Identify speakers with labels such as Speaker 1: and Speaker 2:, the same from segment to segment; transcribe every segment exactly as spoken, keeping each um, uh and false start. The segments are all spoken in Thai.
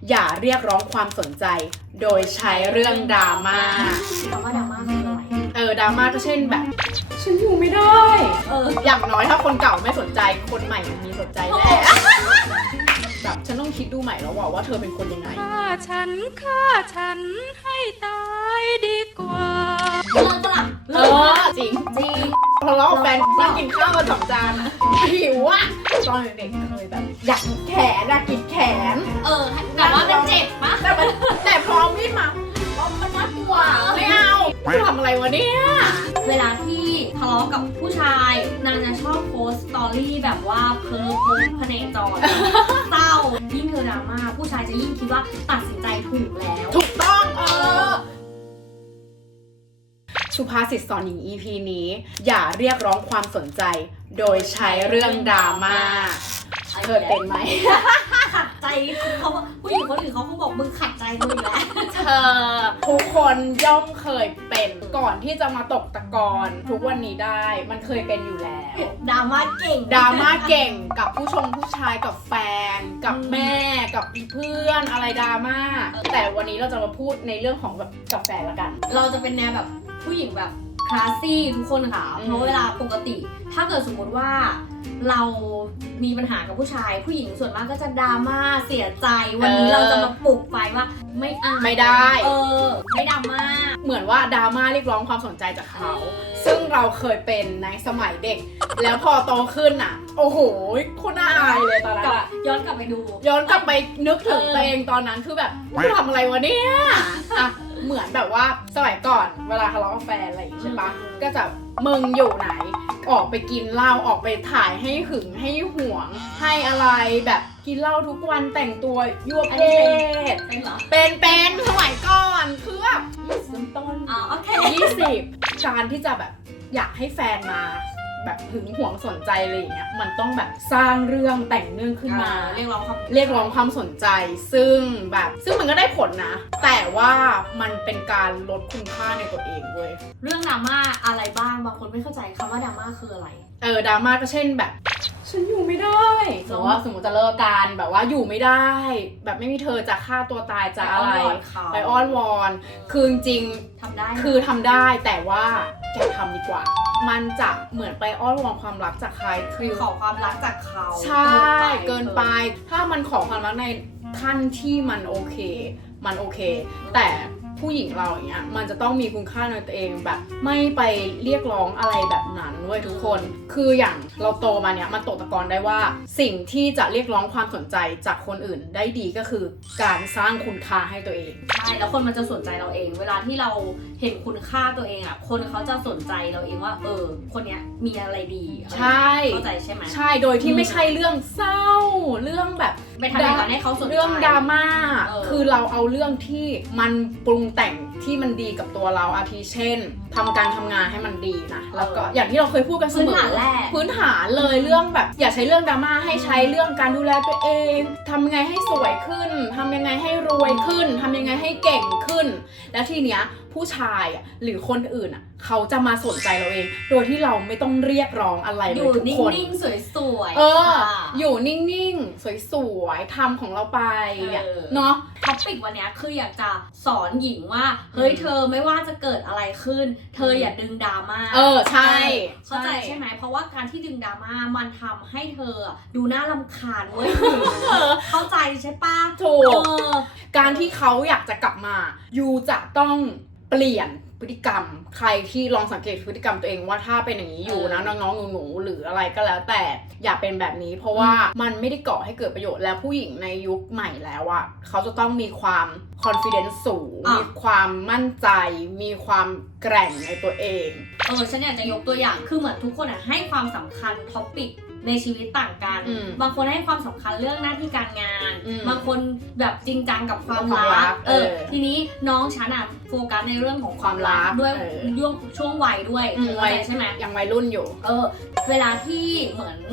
Speaker 1: อย่าเรียกร้องความสนใจโดยใช้เรื่องดราม่า
Speaker 2: คำว่าดราม่าคืออะไร
Speaker 1: เออดราม่าก็เช่นแบบฉันอยู่ไม่ได้เอออย่างน้อยถ้าคนเก่าไม่สนใจคนใหม่มีสนใจแน่แบบฉันต้องคิดดูใหม่แล้วว่าว่าเธอเป็นคนยังไง
Speaker 3: ฆ่าฉันฆ่าฉันให้ตายดีกว่า
Speaker 2: เลิกปะล่ะ
Speaker 1: เออจริง
Speaker 2: จริง
Speaker 1: พอเราแฟนนั่งกินข้าวมาสองจานอะหิวอะตอนเด็กๆเคยแบบอยากกินแขนอยากกินแขน
Speaker 2: เออแต่ว่ามันเจ็บปะ
Speaker 1: แต่แต่พอมีดมามันน่ากลัวไม่เอาทำอะไรวะเนี่ย
Speaker 2: เวลาที่ทะเลาะกับผู้ชายนางจะชอบโพสสตอรี่แบบว่าเพ้อพงพเนจรเศร้ายิ่งเธอดราม่าผู้ชายจะยิ่งคิดว่าตัดสินใจถูกแล้ว
Speaker 1: ถูกต้องเออสุภาษิตสอนหญิง อี พี นี้อย่าเรียกร้องความสนใจโดยใช้เรื่องดราม่าเธอเป็นไหม
Speaker 2: ขัดใจเขาผู้หญิงคนอื่นเขาก็บอกมึงขัดใจมึงแล้ว
Speaker 1: เธอทุกคนย่อมเคยเป็นก่อนที่จะมาตกตะกอนทุกวันนี้ได้มันเคยเป็นอยู่แล้ว
Speaker 2: ดราม่าเก่ง
Speaker 1: ดราม่าเก่งกับผู้ชมผู้ชายกับแฟนกับแม่กับเพื่อนอะไรดราม่าแต่วันนี้เราจะมาพูดในเรื่องของแบบกับแฟนละกัน
Speaker 2: เราจะเป็นแนวแบบผู้หญิงแบบคลาสซี่ทุกคนค่ะเพราะเวลาปกติถ้าเกิดสมมติว่าเรามีปัญหากับผู้ชายผู้หญิงส่วนมากก็จะดราม่าเสียใจวันนี้เราจะมาปลุกไฟว่าไม่อ่าน
Speaker 1: ไม่ได้
Speaker 2: เออไม่ดราม่า
Speaker 1: เหมือนว่าดราม่าเรียกร้องความสนใจจากเขาซึ่งเราเคยเป็นในสมัยเด็กแล้วพอโตขึ้นอ่ะโอ้โหโคตรน่าอายเลยตอนนั้น
Speaker 2: ย้อนกลับไปดู
Speaker 1: ย้อนกลับไปนึกถึงตัวเองตอนนั้นคือแบบกูทำอะไรวะเนี่ยอ่ะเหมือนแบบว่าสมัยก่อนเวลาทะเลาะกับแฟนอะไรอย่างงี้ใช่ปะก็จะมึงอยู่ไหนออกไปกินเหล้าออกไปถ่ายให้หึงให้หวงให้อะไรแบบกินเหล้าทุกวันแต่งตัวยั่วเพศ
Speaker 2: เป็นเหรอ
Speaker 1: เป็นเป็นสมัยก่อนคือแบบยี่สิบต้น
Speaker 2: อ๋อโอเค
Speaker 1: ยี่สิบการที่จะแบบอยากให้แฟนมาแบบหึงหวงสนใจอะไรอย่างเงี้ยมันต้องแบบสร้างเรื่องแต่งเรื่องขึ้นมา
Speaker 2: เรียกร้องความ
Speaker 1: เรียกร้องความสนใจซึ่งแบบซึ่งมันก็ได้ผลนะแต่ว่ามันเป็นการลดคุณค่าในตัวเองเว้ย
Speaker 2: เรื่องดราม่าอะไรบ้างบางคนไม่เข้าใจคำว่าดราม่าคืออะไร
Speaker 1: เออดราม่าก็เช่นแบบฉันอยู่ไม่ได้หรือว่าสมมติจะเลิกกันแบบว่าอยู่ไม่ได้แบบไม่มีเธอจะฆ่าตัวตายจะอะไรไปอ้อนวอนคือจริง
Speaker 2: ทำได้
Speaker 1: คือทำได้แต่ว่าแกทำดีกว่ามันจะเหมือนไปอ้อนวอนความรักจากใคร
Speaker 2: คือขอความรักจากเขา
Speaker 1: ใช่เกินไปถ้ามันขอความรักในขั้นที่มันโอเคมันโอเคแต่ผู้หญิงเราอย่างเงี้ยมันจะต้องมีคุณค่าในตัวเองแบบไม่ไปเรียกร้องอะไรแบบนั้นเว้ยทุกคนคืออย่างเราโตมาเนี้ยมันตกตะกอนได้ว่าสิ่งที่จะเรียกร้องความสนใจจากคนอื่นได้ดีก็คือการสร้างคุณค่าให้ตัวเอง
Speaker 2: ใช่แล้วคนมันจะสนใจเราเองเวลาที่เราเห็นคุณค่าตัวเองอ่ะคนเขาจะสนใจเราเองว่าเออคนเนี้ยมีอะไรดี
Speaker 1: ใช่
Speaker 2: เข้าใจใช่ไหม
Speaker 1: ใช่โดยที่ไม่ใช่เรื่องเศร้าเรื่องแบบ
Speaker 2: ไปทำอะไรก่อนให้เขาสนใจ
Speaker 1: เรื่องดราม่าคือเราเอาเรื่องที่มันปรุงแต่งที่มันดีกับตัวเราอาทิเช่นทำการทำงานให้มันดีนะแล้วก็อย่างที่เราเคยพูดกันเสมอพื้นฐานแรกพื้นฐานเลยเรื่องแบบอย่าใช้เรื่องดราม่าให้ใช้เรื่องการดูแลตัวเองทำยังไงให้สวยขึ้นทำยังไงให้รวยขึ้นทำยังไงให้เก่งขึ้นแล้วทีเนี้ยผู้ชายอ่ะหรือคนอื่นอ่ะเขาจะมาสนใจเราเองโดยที่เราไม่ต้องเรียกร้องอะไรเลยทุกคน
Speaker 2: อยู่นิ่งๆสวย
Speaker 1: ๆเอออยู่นิ่งๆสวยๆทำของเราไปเนาะ
Speaker 2: ท็อปิกวันนี้คืออยากจะสอนหญิงว่าเฮ้ยเธอไม่ว่าจะเกิดอะไรขึ้นเธออย่าดึงดราม่า
Speaker 1: เออใช่
Speaker 2: เข้าใจใช่ไหมเพราะว่าการที่ดึงดราม่ามันทำให้เธอดูน่ารำคาญเว้ยเข้าใจใช่ปะ
Speaker 1: ถูกการที่เขาอยากจะกลับมายูจะต้องเปลี่ยนพฤติกรรมใครที่ลองสังเกตพฤติกรรมตัวเองว่าถ้าเป็นอย่างนี้อยู่นะน้องๆหนูๆหรืออะไรก็แล้วแต่อย่าเป็นแบบนี้เพราะว่ามันไม่ได้ก่อให้เกิดประโยชน์แล้วผู้หญิงในยุคใหม่แล้วอะเขาจะต้องมีความ confidence สูงมีความมั่นใจมีความแกร่งในตัวเอง
Speaker 2: เออฉันอยากจะยกตัวอย่างคือเหมือนทุกคนอะให้ความสำคัญท็อปิกในชีวิตต่างกันบางคนให้ความสำคัญเรื่องหน้าที่การงานบางคนแบบจริงจังกับความรักเออทีนี้น้องฉันอะโฟกัสในเรื่องของความรักด้วยช่วงช่วงวัยด้วยวัยใช่ไหม
Speaker 1: ยังวัยรุ่นอยู่
Speaker 2: เออเวลาที่เหมือนท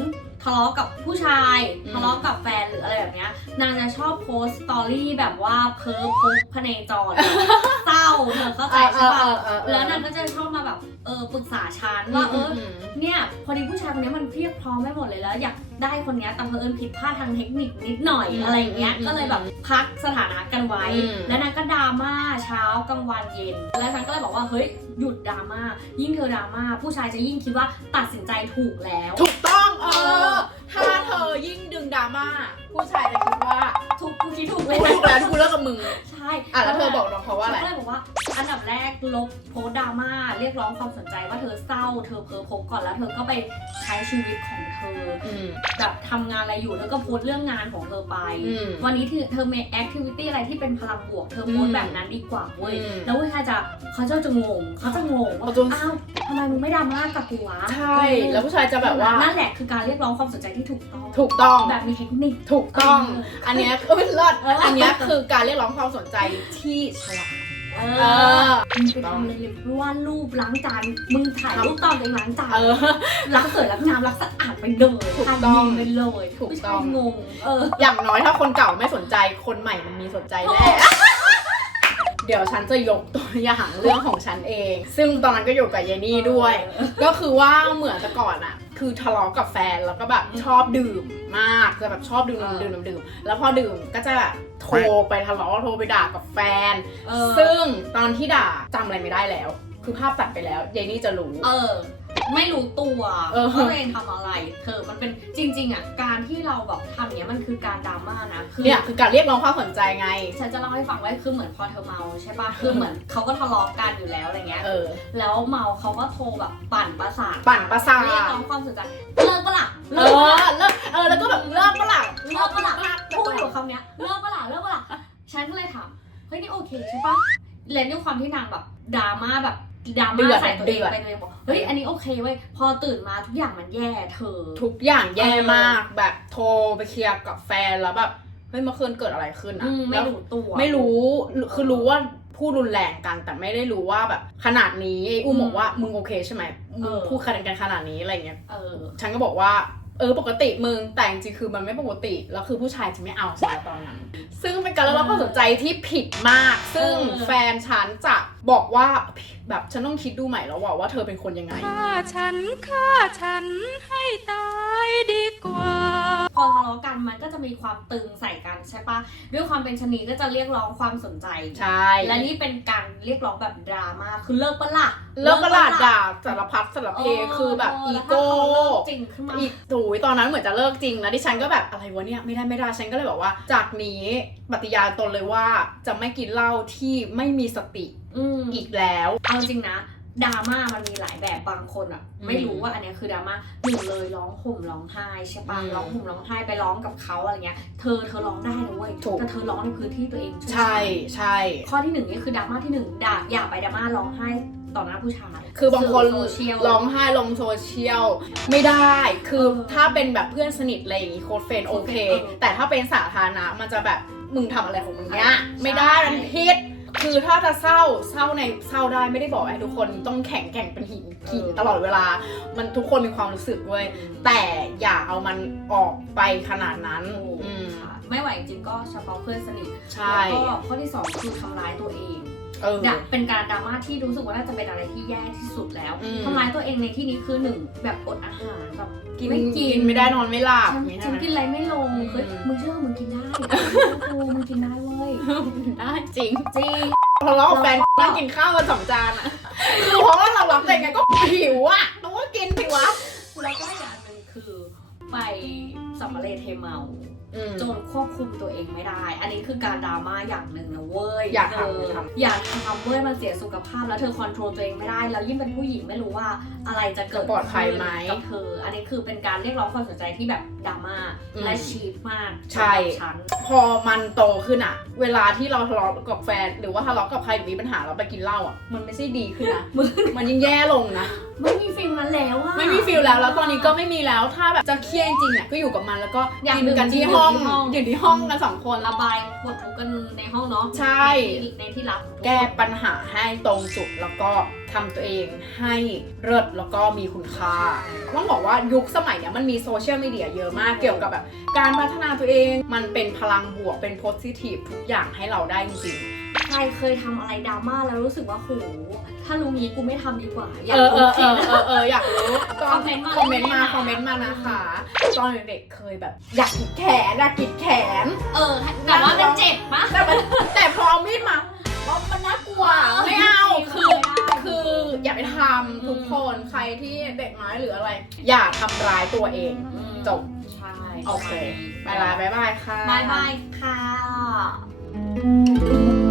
Speaker 2: ทะเลาะกับผู้ชายทะเลาะกับแฟนหรืออะไรแบบเนี้ยนางจะชอบโพสต์สตอรี่แบบว่าเพ้อพกพเนจร เศร้าเธอเข้าใจใช่ป่ะแล้วนางก็จะชอบมาแบบเออปรึกษาฉันว่าเออเนี่ยพอดีผู้ชายคนนี้มันเพียบพร้อมไม่หมดเลยแล้วอยากได้คนนี้แต่เผอิญผิดพลาดทางเทคนิคนิดหน่อยอะไรเงี้ยก็เลยแบบพักสถานะกันไว้แล้วนางก็ดราม่าเช้ากลางวันเย็นแล้วฉันก็เลยบอกว่าเฮ้ยหยุดดราม่ายิ่งเธอดราม่าผู้ชายจะยิ่งคิดว่าตัดสินใจถูกแล้ว
Speaker 1: ถูกต้องเออถ้าเธอยิ่งดึงดราม่าผู้ชายจะคิดว่า
Speaker 2: ถูกกูคิดถูก
Speaker 1: กูถูกแล้วกูเลิกกับมึง
Speaker 2: ใช่
Speaker 1: อ่ะแล้วเธอบอกน้องเขาว่าอะไร
Speaker 2: ก็เลยบอกว่าอันดับแรกลบโพสดราม่าเรียกร้องความสนใจว่าเธอเศร้าเธอเพ้อพกก่อนแล้วเธอก็ไปใช้ชีวิตของเธอแบบทำงานอะไรอยู่เธอก็โพสเรื่องงานของเธอไปวันนี้เธอเธอมีแอคทิวิตี้อะไรที่เป็นพลังบวกเธอโพสแบบนั้นดีกว่าเว้ยแล้วผู้ชายจะเขาจะงงเขาจะงงว่าอ้าวทำไมมึงไม่ดราม่ากับกูวะ
Speaker 1: ใช่แล้วผู้ชายจะแบบว่า
Speaker 2: นั่นแหละคือการเรียกร้องความสนใจที่ถูกต้อง
Speaker 1: ถูกต้อง
Speaker 2: แบบมีเทคนิค
Speaker 1: ถูกต้องอันนี้เอ้ยเลิศอันนี้คือการเรียกร้องความสนใจที่ฉลาด
Speaker 2: เออมึงไปทำเลยเพราะว่ารูปล้างจานมึงถ่ายรูปตอนตัวเองล้างจานล้างสวยล้างงามล้างสะอาดไปเลย
Speaker 1: ถูกต้อง
Speaker 2: ไปเลย
Speaker 1: ถูกต้อง
Speaker 2: งงเออ
Speaker 1: อย่างน้อยถ้าคนเก่าไม่สนใจคนใหม่มันมีสนใจแน่เดี๋ยวฉันจะยกตัวอย่างเรื่องของฉันเองซึ่งตอนนั้นก็อยู่กับเยนี่ด้วยก็คือว่าเหมือนแต่ก่อนอะคือทะเลาะกับแฟนแล้วก็แบบชอบดื่มมากจะแบบชอบดื่มดื่มดื่มดื่มแล้วพอดื่มก็จะแบบโทรไปทะเลาะโทรไปด่ากับแฟนซึ่งตอนที่ด่าจำอะไรไม่ได้แล้วคือภาพตัดไปแล้วเยนี่จะรู้
Speaker 2: เออไม่รู้ตัวว่าตัวเองทำอะไรเธอมันเป็นจริงๆอ่ะการที่เราแบบทำเนี้ยมันคือการดราม่านะ
Speaker 1: คือเนี่ยคือการเรียกร้องความสนใจไง
Speaker 2: ฉันจะเล่าให้ฟังว่าคือเหมือนพอเธอเมาใช่ป่ะคือเหมือนเขาก็ทะเลาะกันอยู่แล้วอะไรเงี้ยแล้วเมาเขาก็โทรแบบปั่นประสาท
Speaker 1: ปั่นประสาท
Speaker 2: เรียกร้องความสนใจเลิกปะล่ะ
Speaker 1: เลิกเลิกเออแล้วก็แบบเลิกปะล่ะ
Speaker 2: เลิกปะล่ะพูดอยู่คำเนี้ยเลิกปะล่ะเลิกปะล่ะฉันก็เลยถามเฮ้ยนี่โอเคใช่ป่ะแล้วด้วยความที่นางแบบดราม่าแบบดราม่าใส่ตัวเองไปเลยบอกเฮ้ยอันนี้โอเคเว้ยพอตื่นมาทุกอย่างมันแย่เธอ
Speaker 1: ทุกอย่างแย่มากแบบโทรไปเคลียร์กับแฟนแล้วแบบเฮ้ยเมื่อคืนเกิดอะไรขึ้นอ่ะ
Speaker 2: ไม่รู้ตัว
Speaker 1: ไม่รู้คือรู้ว่าพูดรุนแรงกันแต่ไม่ได้รู้ว่าแบบขนาดนี้อุ้มบอกว่ามึงโอเคใช่ไหมมึงพูดขนาดกันขนาดนี้อะไรเงี้ยฉันก็บอกว่าเออปกติมึงแต่จริงๆคือมันไม่ปกติแล้วคือผู้ชายจะไม่เอาฉันตอนนั้นซึ่งเป็นการรับความสนใจที่ผิดมากซึ่งแฟนฉันจะบอกว่าแบบฉันต้องคิดดูใหม่แล้วว่าว่าเธอเป็นคนยังไง
Speaker 3: ฆ่าฉันฆ่าฉันให้ตายดีกว่า
Speaker 2: พอทะเลาะกันมันก็จะมีความตึงใส่กันใช่ปะด้วยความเป็นชนีก็จะเรียกร้องความสนใจ
Speaker 1: ใช่
Speaker 2: และนี่เป็นการเรียกร้องแบบดราม่าคือเลิกปะล่ะ
Speaker 1: เลิกปะล่ะด่าสารพัดสารเพคือแบบอีโก้
Speaker 2: จริงขึ้นมา
Speaker 1: อีกถูยตอนนั้นเหมือนจะเลิกจริงนะดิฉันก็แบบอะไรวะเนี่ยไม่ได้ไม่ได้ฉันก็เลยบอกว่าจากนี้ปฏิญาณตนเลยว่าจะไม่กินเหล้าที่ไม่มีสติอีกแล้ว
Speaker 2: เอาจริงนะดราม่ามันมีหลายแบบบางคนอ่ะไม่รู้ว่าอันนี้คือดราม่าหนึ่งเลยร้องห่มร้องไห้ใช่ปะร้องห่มร้องไห้ไปร้องกับเขาอะไรเงี้ยเธอเธอร้องได้นะเว้ยแต่เธอร้องในพื้นที่ตัวเอง
Speaker 1: ใช่ใช่
Speaker 2: ข้อที่หนึ่งนี่คือดราม่าที่หนึ่งด่าอย่าไปดราม่าร้องไห้ต่อหน้าผู้ชาย
Speaker 1: คือบางคนร้องไห้ลงโซเชียลไม่ได้คือถ้าเป็นแบบเพื่อนสนิทอะไรอย่างงี้โค้ดเฟรนด์โอเคแต่ถ้าเป็นสาธารณะมันจะแบบมึงทำอะไรของมึงเนี้ยไม่ได้มันผิดคือถ้าจะเศร้าเศร้าในเศร้าได้ไม่ได้บอกให้ทุกคนต้องแข็งแกร่งเป็นหินหินตลอดเวลามันทุกคนมีความรู้สึกเว้ยแต่อย่าเอามันออกไปขนาดนั้น
Speaker 2: ไม่ไหวจริงก็เฉพาะเพื่อนสนิท
Speaker 1: ใช่
Speaker 2: แล้วก็ข้อที่สองคือทำร้ายตัวเองเป็นการดราม่าที่รู้สึกว่าน่าจะเป็นอะไรที่แย่ที่สุดแล้วทำร้ายตัวเองในที่นี้คือหนึ่งแบบอดอาหารแบบ
Speaker 1: ไม่กินไม่ได้นอนไม่หลับ
Speaker 2: ฉันกินอะไรไม่ลงเฮ้ยมึงเชื่อมึงกินได้กูมึงกินได้เว้ย
Speaker 1: ได้จริง
Speaker 2: จริง
Speaker 1: พอเราแฟนนั่งกินข้าวกันสองจานอ่ะคือเพราะว่าเรารักแต่ไงก็หิวอ่ะต้องว่ากินสิวะ
Speaker 2: แล้วก็อย่างนึงคือไปสัมมาเลเทเมาจนควบคุมตัวเองไม่ได้อันนี้คือการดราม่าอย่างหนึ่งนะเว้ย
Speaker 1: อยากท
Speaker 2: ำอยากทำเว้ยมันเสียสุขภาพแล้วเธอคอนโทรลตัวเองไม่ได้แล้วยิ่งเป็นผู้หญิงไม่รู้ว่าอะไรจะเกิด
Speaker 1: ปลอดภัยไหม
Speaker 2: กับเธออันนี้คือเป็นการเรียกร้องความสนใจที่แบบดราม่าและชีพมาก
Speaker 1: ใช่พอมันโตขึ้นอะเวลาที่เราทะเลาะกับแฟนหรือว่าทะเลาะกับใครหรือมีปัญหาเราไปกินเหล้าอะมันไม่ใช่ดีขึ้นนะมันยิ่งแย่ลงนะ
Speaker 2: ไม่มีฟิลนั้นแล้วอะ
Speaker 1: ไม่มีฟิลแล้วแล้วตอนนี้ก็ไม่มีแล้วถ้าแบบจะเครียดจริงอะก็อยู่กับมันแล้วก็กินกันที่ห้ององอยู่ที่ห้องกันสองคน
Speaker 2: ระบายปวดทุกข์กันในห้องเนาะ
Speaker 1: ใช่
Speaker 2: ในที่รับ
Speaker 1: แก้ปัญหาให้ตรงจุดแล้วก็ทำตัวเองให้เลิศแล้วก็มีคุณค่าต้องบอกว่ายุคสมัยเนี้ยมันมีโซเชียลมีเดียเยอะมากเกี่ยวกับแบบการพัฒนาตัวเองมันเป็นพลังบวกเป็นโพสิทีฟทุกอย่างให้เราได้จริง
Speaker 2: ใครเคยทำอะไรดราม่าแล้วรู้สึกว่าโหถ้ารู้งี้กูไม่ทำดีกว่าอยา
Speaker 1: เอก อเอ
Speaker 2: รู้
Speaker 1: อ
Speaker 2: ค
Speaker 1: เอ
Speaker 2: ลิป
Speaker 1: อเออเอออยากรู้ก็
Speaker 2: คอมเมนต์มา
Speaker 1: คอมเมนต์มาคอมเมนต์มานะคะตอนเด็กๆเคยแบบอยากกิดแขนอยากกิดแขน
Speaker 2: เออแต่ว่ามันเจ็บปะ
Speaker 1: แต่มันแต่พอเอามีดมาว่ามันน่ากลัวไม่เอาคือคืออย่าไปทำทุกคนใครที่เด็กน้อยหรืออะไร อย่าทำร้ายตัวเอง จบ
Speaker 2: ใช่
Speaker 1: โอเคบายบายบายบายค่ะ
Speaker 2: บายบายค่ะ